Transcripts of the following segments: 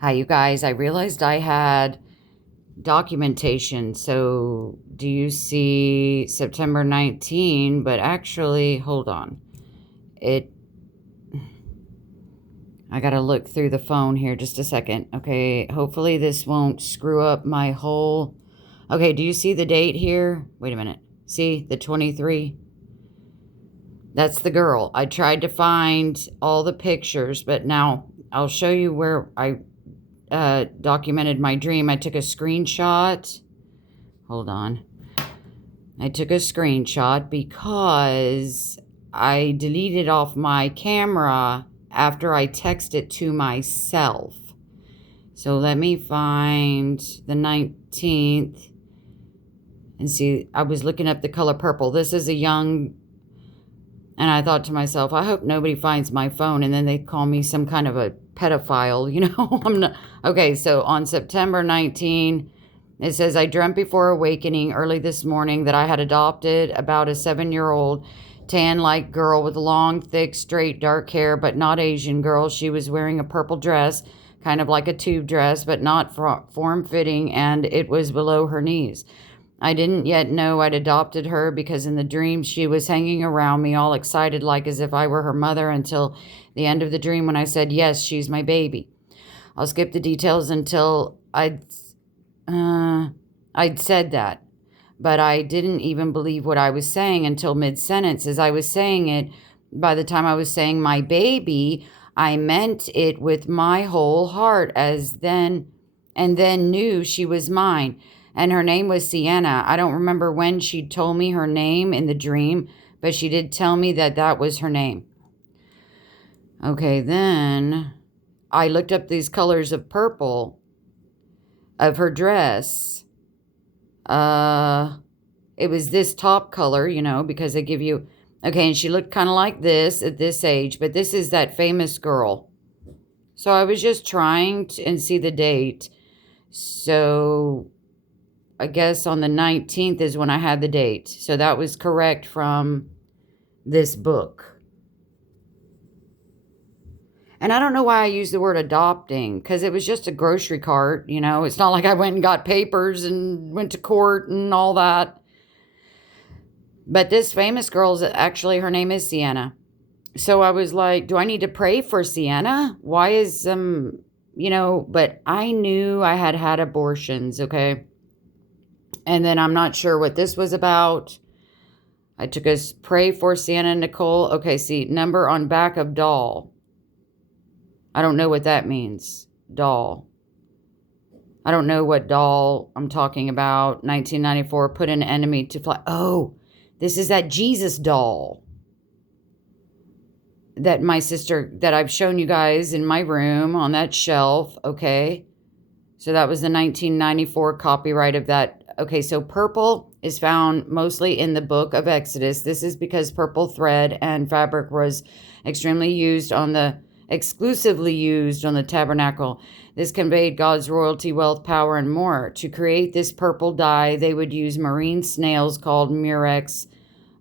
Hi, you guys. I realized I had documentation. So, do you see September 19? But actually, hold on. It. I gotta look through the phone here just a second. Okay, hopefully this won't screw up my whole. Okay, do you see the date here? Wait a minute. See the 23? That's the girl. I tried to find all the pictures, but now I'll show you where I documented my dream. I took a screenshot. Hold on. I took a screenshot because I deleted off my camera after I texted it to myself. So let me find the 19th and see. I was looking up the color purple. This is a young, and I thought to myself, I hope nobody finds my phone and then they call me some kind of a pedophile, I'm not. Okay, so on September 19, it says, I dreamt before awakening early this morning that I had adopted about a 7-year-old tan-like girl with long, thick, straight, dark hair, but not Asian girl. She was wearing a purple dress, kind of like a tube dress, but not form-fitting, and it was below her knees. I didn't yet know I'd adopted her because in the dream she was hanging around me all excited like as if I were her mother until the end of the dream when I said, yes, she's my baby. I'll skip the details until I'd said that, but I didn't even believe what I was saying until mid-sentence. As I was saying it, by the time I was saying my baby, I meant it with my whole heart and then knew she was mine. And her name was Siena. I don't remember when she told me her name in the dream, but she did tell me that that was her name. Okay, then I looked up these colors of purple of her dress. It was this top color, because they give you, okay, and she looked kind of like this at this age, but this is that famous girl. So I was just trying to and see the date. So I guess on the 19th is when I had the date. So that was correct from this book. And I don't know why I used the word adopting, because it was just a grocery cart, It's not like I went and got papers and went to court and all that. But this famous girl's actually, her name is Siena. So I was like, do I need to pray for Siena? Why is, but I knew I had had abortions, okay? And then I'm not sure what this was about. I took a pray for Siena Nicole. Okay, see, number on back of doll. I don't know what that means. Doll. I don't know what doll I'm talking about. 1994, put an enemy to fly. Oh, this is that Jesus doll that my sister, that I've shown you guys in my room on that shelf. Okay. So that was the 1994 copyright of that. Okay, so purple is found mostly in the book of Exodus. This is because purple thread and fabric was exclusively used on the tabernacle. This conveyed God's royalty, wealth, power, and more. To create this purple dye, they would use marine snails called Murex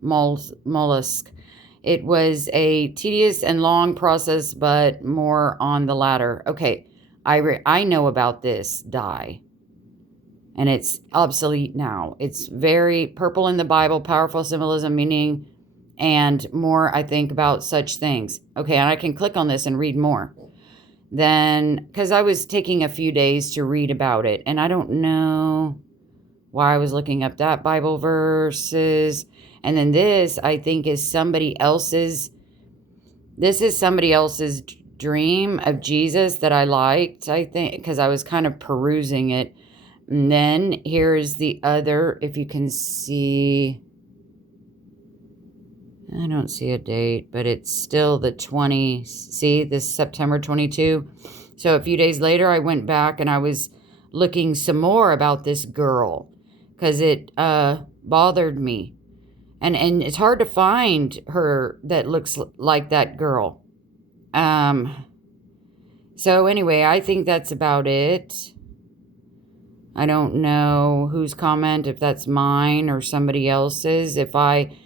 mollusk. It was a tedious and long process, but more on the latter. Okay, I know about this dye, and it's obsolete now. It's very purple in the Bible, powerful symbolism, meaning, and more, I think, about such things. Okay, and I can click on this and read more. Then, because I was taking a few days to read about it, and I don't know why I was looking up that Bible verses. And then this, I think, is somebody else's. This is somebody else's dream of Jesus that I liked, I think, because I was kind of perusing it. And then here's the other, if you can see. I don't see a date, but it's still the 20. See, this September 22. So a few days later, I went back and I was looking some more about this girl because it bothered me. And it's hard to find her that looks like that girl. So anyway, I think that's about it. I don't know whose comment, if that's mine or somebody else's. If I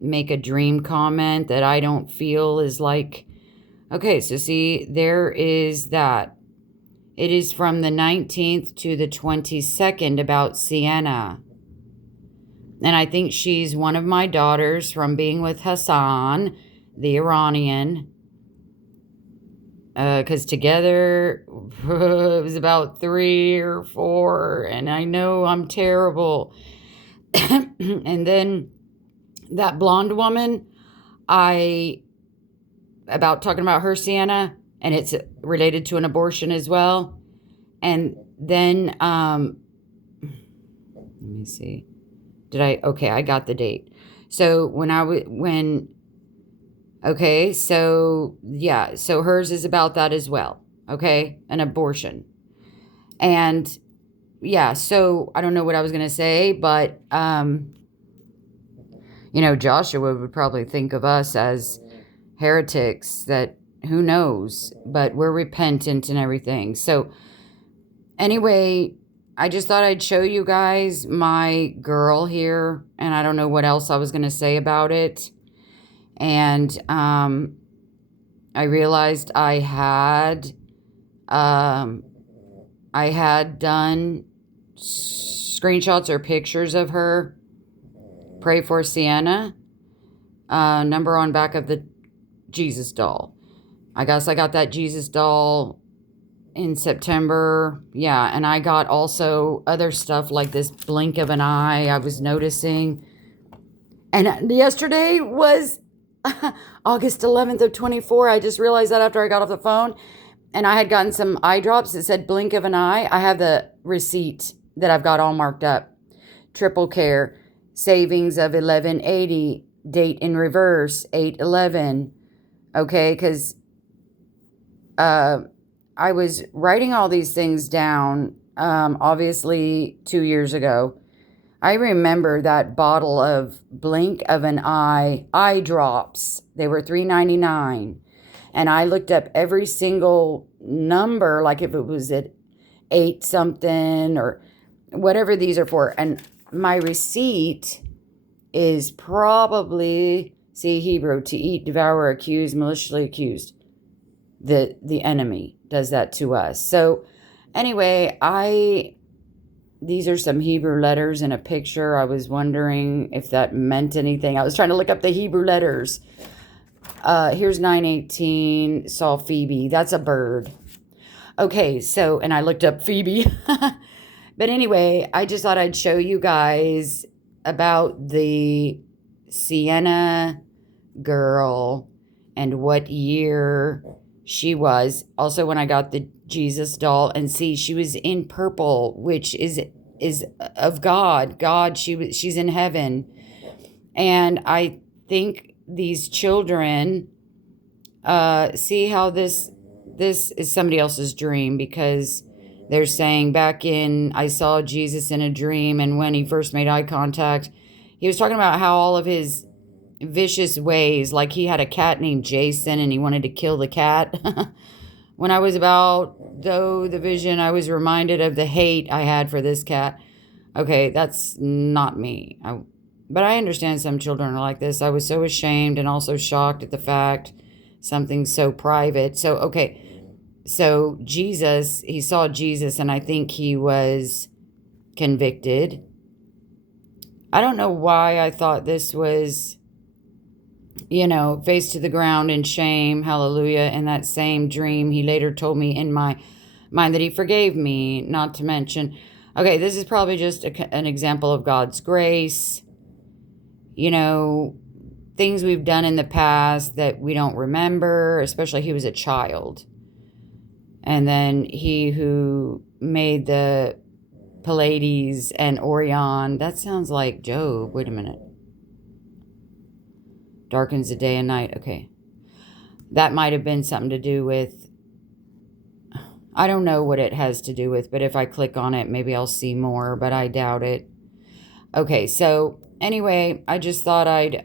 make a dream comment that I don't feel is like, okay, so see, there is that. It is from the 19th to the 22nd about Siena. And I think she's one of my daughters from being with Hassan, the Iranian. Because together it was about 3 or 4, and I know I'm terrible. And then that blonde woman, about talking about her, Siena, and it's related to an abortion as well. And then, let me see. Okay, I got the date. So okay, so yeah, so hers is about that as well. Okay, an abortion. And yeah, so I don't know what I was going to say, but, Joshua would probably think of us as heretics, that who knows, but we're repentant and everything. So anyway, I just thought I'd show you guys my girl here, and I don't know what else I was going to say about it. And I realized I had done screenshots or pictures of her. Pray for Siena. Number on back of the Jesus doll. I guess I got that Jesus doll in September. Yeah, and I got also other stuff like this blink of an eye I was noticing. And yesterday was August 11th of 24. I just realized that after I got off the phone. And I had gotten some eye drops that said blink of an eye. I have the receipt that I've got all marked up. Triple care. Savings of $11.80. Date in reverse, 8/11. Okay, because I was writing all these things down, obviously 2 years ago. I remember that bottle of blink of an eye drops. They were $3.99. And I looked up every single number, like if it was at 8 something or whatever these are for. And my receipt is probably, see, Hebrew, to eat, devour, accuse, maliciously accused. The enemy does that to us. So anyway, these are some Hebrew letters in a picture. I was wondering if that meant anything. I was trying to look up the Hebrew letters. Here's 9/18, saw Phoebe. That's a bird. Okay, so, and I looked up Phoebe. But anyway, I just thought I'd show you guys about the Siena girl and what year she was. Also, when I got the Jesus doll, and see, she was in purple, which is of God. She's in heaven. And I think these children, see how this is somebody else's dream, because they're saying I saw Jesus in a dream, and when he first made eye contact, he was talking about how all of his vicious ways, like he had a cat named Jason and he wanted to kill the cat. When I was about, though, the vision, I was reminded of the hate I had for this cat. Okay, that's not me. But I understand some children are like this. I was so ashamed and also shocked at the fact something so private. So, okay. So Jesus, he saw Jesus, and I think he was convicted. I don't know why I thought this was, face to the ground in shame, hallelujah. In that same dream, he later told me in my mind that he forgave me, not to mention. Okay, this is probably just an example of God's grace. Things we've done in the past that we don't remember, especially he was a child. And then he who made the Pleiades and Orion, that sounds like Job. Wait a minute. Darkens the day and night. Okay. That might have been something to do with, I don't know what it has to do with, but if I click on it, maybe I'll see more, but I doubt it. Okay, so anyway, I just thought I'd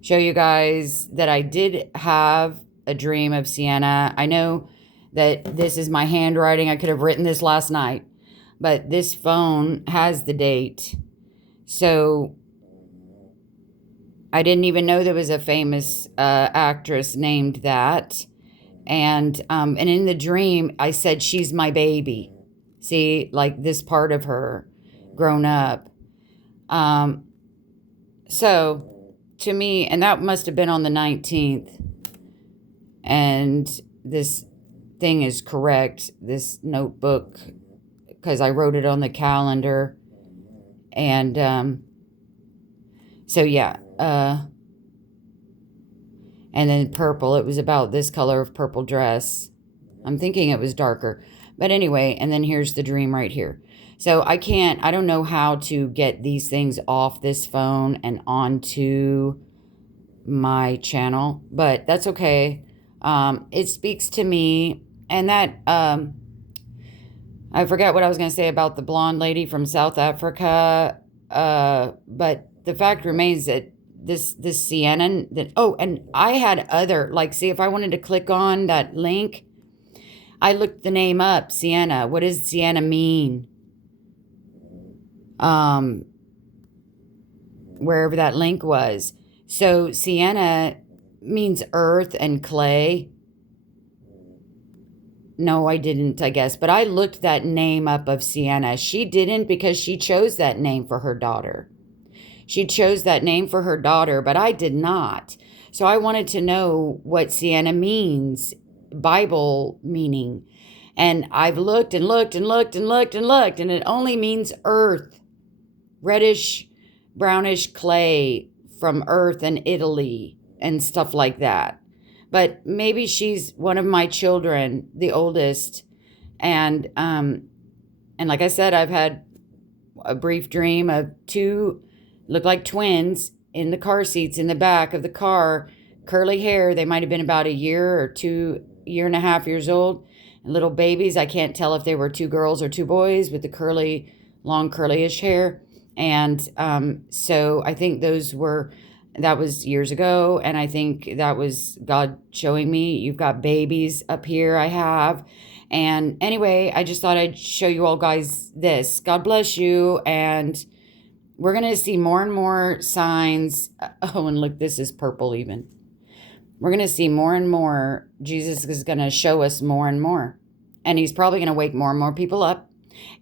show you guys that I did have a dream of Siena. I know that this is my handwriting. I could have written this last night, but this phone has the date. So I didn't even know there was a famous actress named that. And in the dream, I said, she's my baby. See, like this part of her grown up. So to me, and that must have been on the 19th. And this thing is correct, this notebook, because I wrote it on the calendar. And so yeah, and then purple, it was about this color of purple dress. I'm thinking it was darker. But anyway, and then here's the dream right here. So I don't know how to get these things off this phone and onto my channel, but that's okay. It speaks to me. And that, I forgot what I was going to say about the blonde lady from South Africa. But the fact remains that this Siena, and I had other, like, see, if I wanted to click on that link, I looked the name up, Siena. What does Siena mean? Wherever that link was. So Siena means earth and clay. No, I didn't, I guess. But I looked that name up of Siena. She didn't, because she chose that name for her daughter. She chose that name for her daughter, but I did not. So I wanted to know what Siena means, Bible meaning. And I've looked and looked and looked and looked and looked, and it only means earth, reddish, brownish clay from earth and Italy and stuff like that. But maybe she's one of my children, the oldest. And like I said, I've had a brief dream of two, look like twins, in the car seats in the back of the car, curly hair. They might have been about a year or 2.5 years old. And little babies. I can't tell if they were two girls or two boys with the curly, long curlyish hair. And so I think that was years ago. And I think that was God showing me, you've got babies up here, I have. And anyway, I just thought I'd show you all guys this. God bless you. And we're going to see more and more signs. Oh, and look, this is purple even. We're going to see more and more. Jesus is going to show us more and more. And he's probably going to wake more and more people up.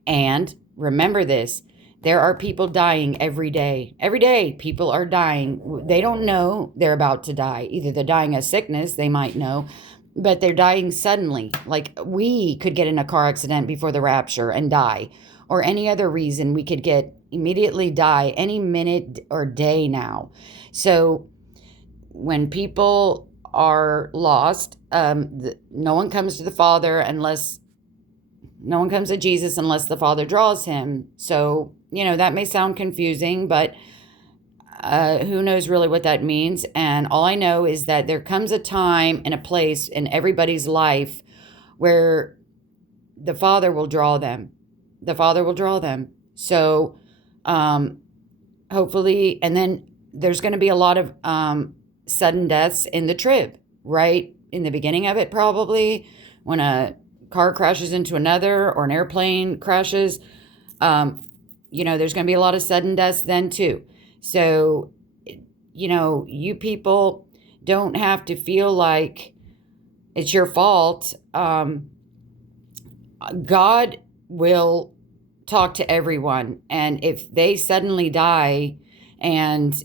And remember this. There are people dying every day. Every day, people are dying. They don't know they're about to die. Either they're dying of sickness, they might know, but they're dying suddenly. Like we could get in a car accident before the rapture and die, or any other reason we could immediately die any minute or day now. So when people are lost, no one comes to the Father no one comes to Jesus unless the Father draws him. So, that may sound confusing, but who knows really what that means. And all I know is that there comes a time and a place in everybody's life where the Father will draw them. The Father will draw them. So hopefully, and then there's going to be a lot of sudden deaths in the trib, right? In the beginning of it, probably, when a car crashes into another or an airplane crashes, there's going to be a lot of sudden deaths then too. So, you people don't have to feel like it's your fault. God will talk to everyone. And if they suddenly die, and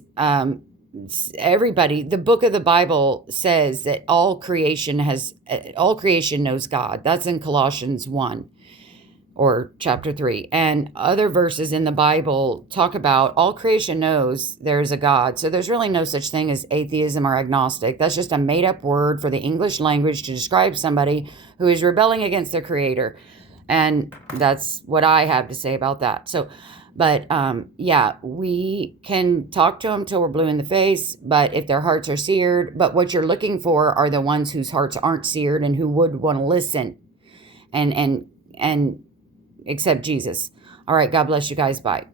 everybody, the book of the Bible says that all creation knows God. That's in Colossians 1 or chapter 3. And other verses in the Bible talk about all creation knows there's a God. So there's really no such thing as atheism or agnostic. That's just a made up word for the English language to describe somebody who is rebelling against their creator. And that's what I have to say about that. So, but we can talk to them till we're blue in the face, but if their hearts are seared, but what you're looking for are the ones whose hearts aren't seared and who would want to listen and accept Jesus. All right. God bless you guys. Bye.